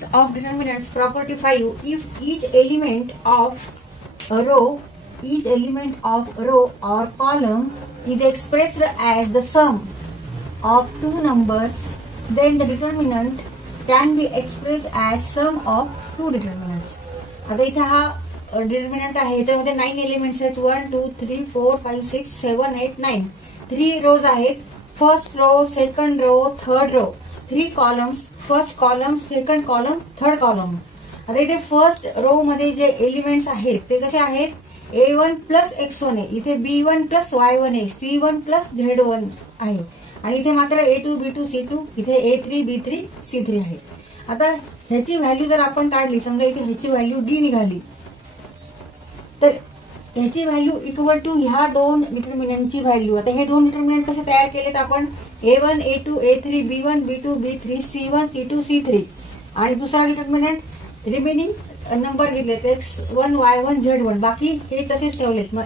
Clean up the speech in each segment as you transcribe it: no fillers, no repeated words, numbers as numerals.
Properties of determinants. Property 5. If each element of a row or column is expressed as the sum of two numbers, then the determinant can be expressed as sum of two determinants. आता इथे हा determinant आहे, याच्यामध्ये 9 elements आहेत. 1 2 3 4 5 6 7 8 9. 3 rows आहेत. First row, second row, third row. 3 columns, first column, second column, third column. आता इथे first row मध्ये जे एलिमेंट्स आहेत ते कसे आहेत? A1 प्लस X1 आहे, इथे B1 प्लस Y1 आहे, C1 प्लस Z1 आहे, आणि इथे मात्र A2 B2 C2, इथे A3 B3 C3 आहे. आता ह्याची व्हॅल्यू जर आपण काढली, समजा इथे ह्याची व्हॅल्यू D निघाली, तर ह्याची व्हॅल्यू इक्वल टू ह्या दोन डिटर्मिनंटची व्हॅल्यू. आता हे दोन डिटर्मिनंट कसे तयार केलेत आपण? A1 A2 A3 B1 B2 B3 C1 C2 C3, आणि दुसरा डिटर्मिनंट रिमेनिंग नंबर घेतलेत X1 Y1 Z1, बाकी हे तसेच ठेवलेत. मग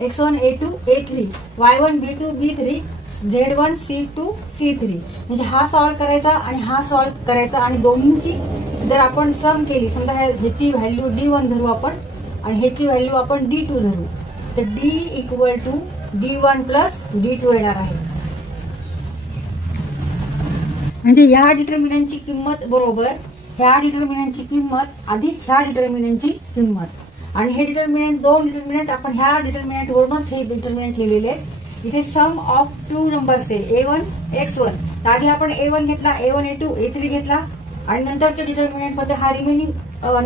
X1 A2 A3 Y1 B2 B3 Z1 C2 C3, म्हणजे हा सॉल्व्ह करायचा आणि हा सॉल्व्ह करायचा, आणि दोन्हींची जर आपण सम केली, समजा ह्याची व्हॅल्यू D1 धरू आपण आणि ह्याची व्हॅल्यू आपण D2 धरू, तर D equal to D1 plus D2 येणार आहे. म्हणजे ह्या डिटर्मिनंटची किंमत बरोबर ह्या डिटर्मिनंटची किंमत अधिक ह्या डिटर्मिनंटची किंमत, आणि हे डिटर्मिनंट दोन डिटर्मिनंट आपण ह्या डिटर्मिनंट वरूनच हे डिटर्मिनंट लिहिलेले आहेत. इथे सम ऑफ टू नंबर्स आहे A1 X1, तर आधी आपण A1 घेतला, A1 A2 A3 घेतला, आणि नंतरच्या डिटर्मिनंट मध्ये हा रिमेनिंग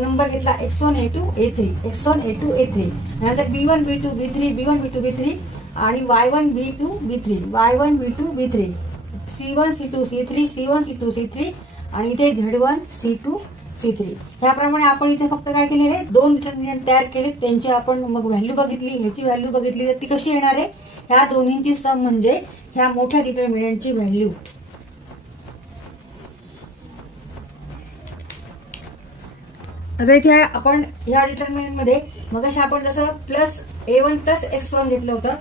नंबर घेतला X1 A2 A3 X1 A2 A3, नंतर B1 B2 B3 B1 B2 B3, आणि Y1 B2 B3 Y1 B2 B3 C1 C2 C3 C1 C2 C3, आणि इथे Z1 C2 C3. ह्याप्रमाणे आपण इथे फक्त काय केलेले, दोन डिटर्मिनंट तयार केले, त्यांची आपण मग व्हॅल्यू बघितली, ह्याची व्हॅल्यू बघितली, तर ती कशी येणार आहे? ह्या दोन्हींची सम म्हणजे ह्या मोठ्या डिटर्मिनंटची व्हॅल्यू. आता इथे आपण ह्या डिटर्मिनंट मध्ये मगाशी आपण जसं प्लस A1 प्लस X1 घेतलं होतं,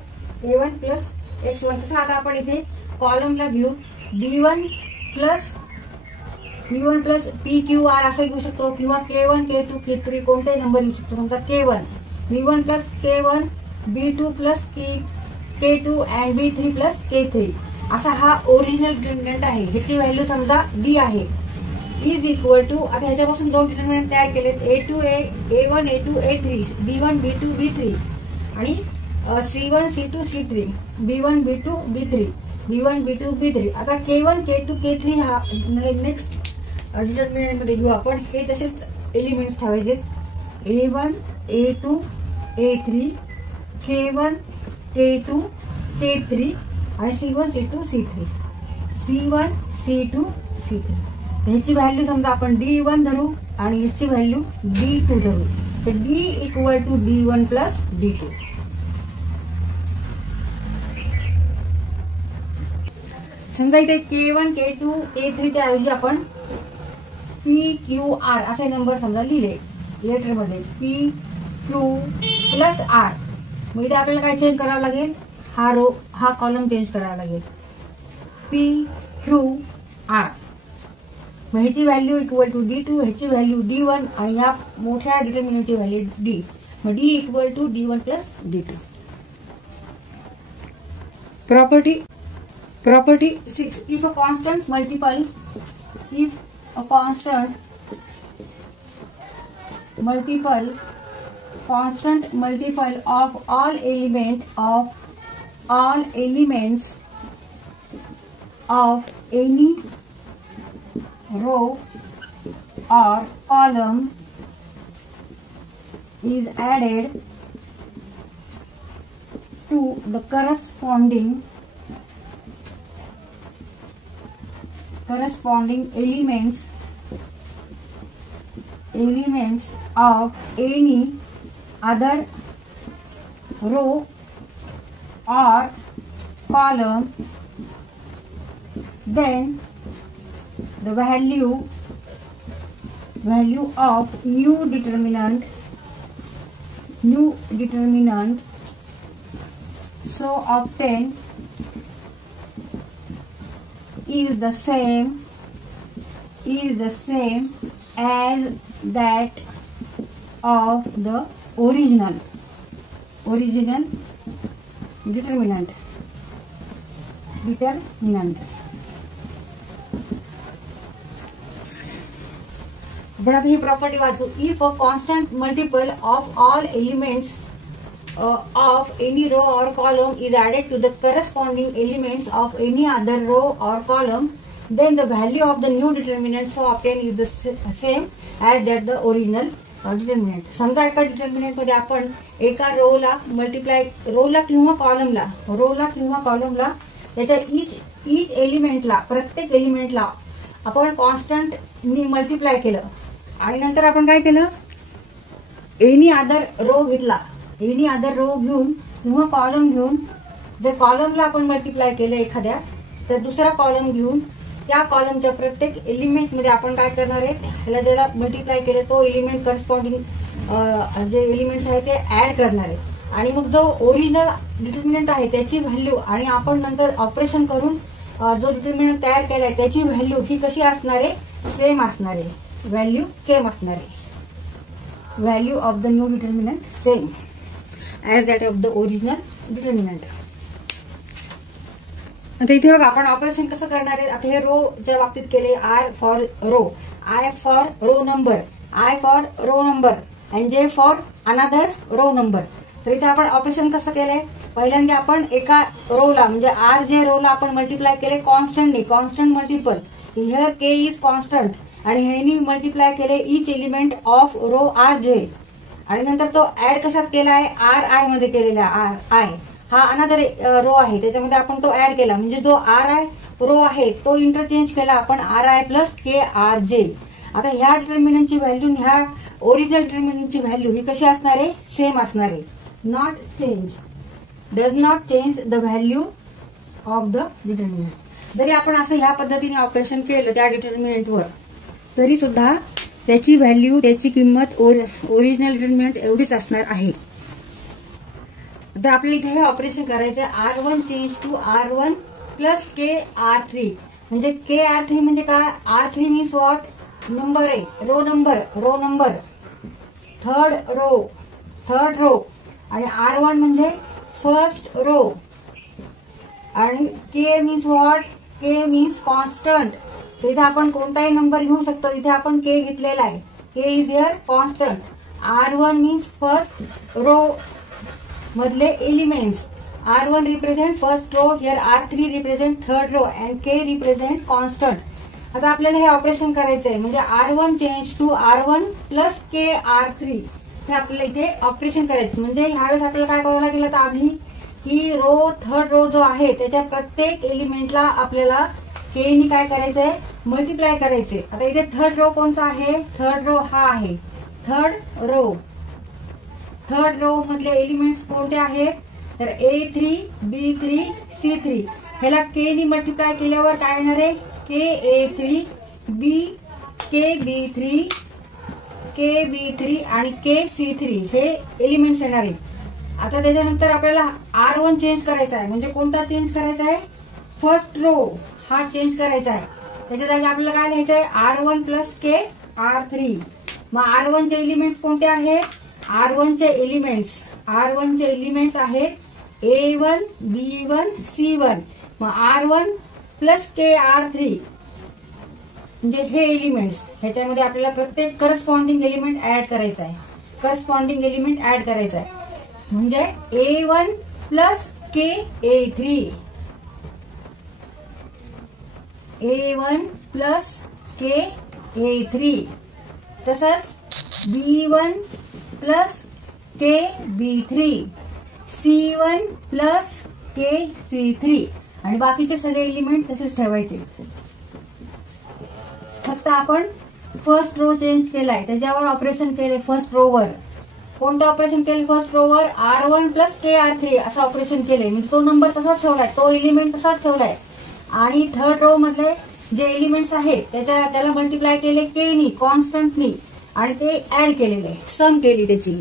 A1 प्लस X1, तसं आता आपण इथे कॉलमला घेऊ B1 प्लस PQR असं घेऊ शकतो, किंवा K1 K2 K3 कोणताही नंबर घेऊ शकतो. समजा K1 B1 plus K1 B2 plus K2 and B3 plus K3, असा हा ओरिजिनल डिटर्मिनंट आहे. ह्याची व्हॅल्यू समजा D आहे, इज इक्वल टू, आता ह्याच्यापासून दोन डिटर्मिनंट तयार केलेत A1 A2 A3 B1 B2 B3, आणि C1 C2 C3 B1 B2 B3 B1 B2 B3. आता K1 K2 K3 हा नेक्स्ट डिटर्मिनंट मध्ये घेऊ आपण. हे तसेच एलिमेंट्स ठेवायचे A1 A2 A3 K1 K2 K3 आणि C1 C2 C3 C1 C2 C3. ह्याची व्हॅल्यू समजा आपण D1 धरू आणि ह्याची व्हॅल्यू D2 धरू, तर D equal to D1 plus D2. समजा इथे K1 K2 K3 च्या ऐवजी आपण PQR असे नंबर समजा लिहिले लेटर मध्ये, PQ प्लस R. मग इथे आपल्याला काय चेंज करावं लागेल? हा कॉलम चेंज करावा लागेल, PQR. मग ह्याची व्हॅल्यू इक्वल टू D2, ह्याची व्हॅल्यू D1, आणि ह्या मोठ्या डिटर्मिनंटची व्हॅल्यू D. मग D equal to D1 plus D2. Property 6. If a constant multiple of all elements of any row or column is added to the corresponding elements of any other row or column, then the value of new determinant so obtained is the same is the same as that of the original determinant. पण आता ही property वाचू. If a constant multiple of all elements of any row or column is added to the corresponding elements of any other row or column, then the value of the new determinant so obtained is the same as that the original determinant. समजा एका determinant मध्ये आपण एका रोला multiply रोला किंवा कॉलमला त्याच्या इच एलिमेंटला प्रत्येक एलिमेंटला आपण कॉन्स्टंटनी मल्टिप्लाय केलं आणि नंतर आपण काय केलं, एनी अदर रो घेतला. एनी अदर रो घेऊन किंवा कॉलम घेऊन जर कॉलमला आपण मल्टिप्लाय केलं एखाद्या, तर दुसरा कॉलम घेऊन त्या कॉलमच्या प्रत्येक एलिमेंट मध्ये आपण काय करणार आहे, ह्याला ज्याला मल्टिप्लाय केलं तो एलिमेंट करस्पॉन्डिंग जे एलिमेंट्स आहेत ते ऍड करणार आहे. आणि मग जो ओरिजिनल डिटर्मिनंट आहे त्याची व्हॅल्यू आणि आपण नंतर ऑपरेशन करून जो डिटर्मिनंट तयार केलाय त्याची व्हॅल्यू ही कशी असणार आहे, सेम असणार आहे. व्हॅल्यू सेम असणार आहे. Value of the new determinant same as that of the original determinant. आता इथे बघा आपण ऑपरेशन कसं करणार आहे. आता हे रोच्या बाबतीत केले, R for row, I for row number, I for row number and J for another row number. तर इथे आपण ऑपरेशन कसं केलंय, पहिल्यांदा आपण एका रोला म्हणजे आर जे रोला आपण मल्टिप्लाय केले कॉन्स्टंटने, constant multiple, here K is constant आणि ह्यानी मल्टिप्लाय केले each element of row R J आणि नंतर तो ऍड कशात केला आहे, आर आय मध्ये केलेला. आर आय हा अनदर रो आहे त्याच्यामध्ये आपण तो ऍड केला म्हणजे जो आर आय रो आहे तो इंटरचेंज केला आपण R I plus K R J. आता ह्या डिटर्मिनंटची व्हॅल्यू ह्या ओरिजिनल डिटर्मिनंटची व्हॅल्यू ही कशी असणार आहे, सेम असणार आहे. Not change, does not change the value of the determinant. जरी आपण असं ह्या पद्धतीने ऑपरेशन केलं त्या डिटर्मिनंटवर तरी सुद्धा त्याची व्हॅल्यू त्याची किंमत ओरिजिनल डिटर्मिनंट एवढीच असणार आहे. आता आपल्याला इथे हे ऑपरेशन करायचं आहे, R1 change to R1 plus KR3 म्हणजे KR3 म्हणजे काय, R3 मीन्स व्हॉट, नंबर आहे, रो नंबर थर्ड रो आणि R1 म्हणजे फर्स्ट रो आणि K means what, K means constant. इथे आपण कोणताही नंबर घेऊ शकतो, इथे आपण के घेतलेला आहे, K is here constant. R1 means first row मधले elements, R1 represent first row, here R3 represent third row and K represent constant. आता आपल्याला हे ऑपरेशन करायचं आहे म्हणजे R1 change to R1 plus KR3 हे आपल्याला इथे ऑपरेशन करायचं. म्हणजे ह्यावेळेस आपल्याला काय करावं लागेल आता आधी की थर्ड रो जो आहे त्याच्या प्रत्येक एलिमेंटला आपल्याला के नी काय करायचंय, मल्टिप्लाय करायचे. आता इथे थर्ड रो कोणचा आहे, थर्ड रो हा आहे. थर्ड रो मधले एलिमेंट्स कोणते आहेत, तर A3 B3 C3. ह्याला के नी मल्टिप्लाय केल्यावर काय येणार आहे, KA3 KB3 आणि KC3 हे एलिमेंट्स येणार आहेत. आता त्याच्यानंतर आपल्याला R1 चेंज करायचा आहे म्हणजे कोणता चेंज करायचा आहे, फर्स्ट रो हा चेंज करायचा आहे. त्याच्या जागी आपल्याला काय लिहायचं आहे, R1 प्लस KR3. मग R1 चे एलिमेंट्स कोणते आहेत, R1 चे एलिमेंट्स आहेत A1 B1 C1. मग R1 प्लस KR3 म्हणजे हे एलिमेंट्स, ह्याच्यामध्ये आपल्याला प्रत्येक करस्पॉन्डिंग एलिमेंट ऍड करायचा आहे. म्हणजे A1 plus KA3, A1 plus KA3 तसंच B1 plus KB3 C1 plus KC3 आणि बाकीचे सगळे एलिमेंट तसेच ठेवायचे. फक्त आपण फर्स्ट रो चेंज केलाय त्याच्यावर ऑपरेशन केले. फर्स्ट रोवर कोणतं ऑपरेशन केलं, first rover R1 plus KR3 असं ऑपरेशन केले म्हणजे तो नंबर तसाच ठेवलाय, तो एलिमेंट तसाच ठेवलाय. आणि थर्ड रो मधले जे एलिमेंट्स आहेत त्याला मल्टिप्लाय केले के नी, कॉन्स्टंटनी आणि ते ऍड केलेले, सम केली त्याची.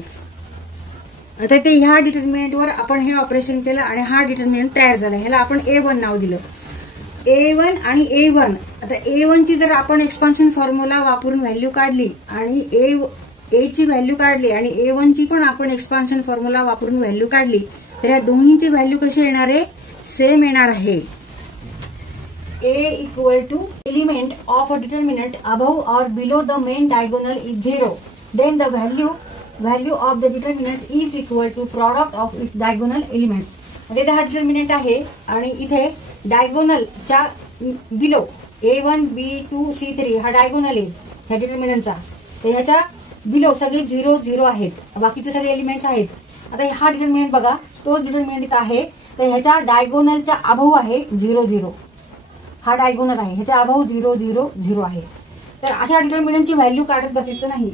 आता ते ह्या डिटर्मिनंटवर आपण हे ऑपरेशन केलं आणि हा डिटर्मिनंट तयार झाला. ह्याला आपण A1 नाव दिलं. A1 आणि A1, आता A1 ची जर आपण एक्सपान्शन फॉर्म्युला वापरून व्हॅल्यू काढली आणि A ची व्हॅल्यू काढली आणि A1 ची पण आपण एक्सपान्शन फॉर्म्युला वापरून व्हॅल्यू काढली, तर या दोन्हींची व्हॅल्यू कशी येणार आहे? सेम येणार आहे. A equal to element of a determinant above or below the main diagonal is 0. Then the value of the determinant is equal to product of its diagonal elements. इथे हा डिटर्मिनंट आहे आणि इथे डायगोनलच्या बिलो A1, B2, C3 हा diagonal आहे ह्या डिटर्मिनंटचा. तर ह्याच्या बिलो सगळे 0, 0 आहेत, बाकीचे सगळे एलिमेंट्स आहेत. आता हा डिटर्मिनंट बघा, तोच डिटर्मिनंट इथं आहे. तर ह्याच्या डायगोनलच्या अभाव आहे 0, 0. हा डायगोनल आहे, ह्याच्या अभाव 0, 0, 0 आहे. तर अशा डिटर्मिनंटची व्हॅल्यू काढत बसायचं नाही.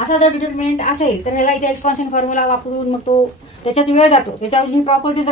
असा जर डिटर्मिनंट असेल तर ह्याला इथे एक्सपान्शन फॉर्म्युला वापरून मग तो त्याच्यात वेळ जातो, त्याच्यावर जी प्रॉपर्टीज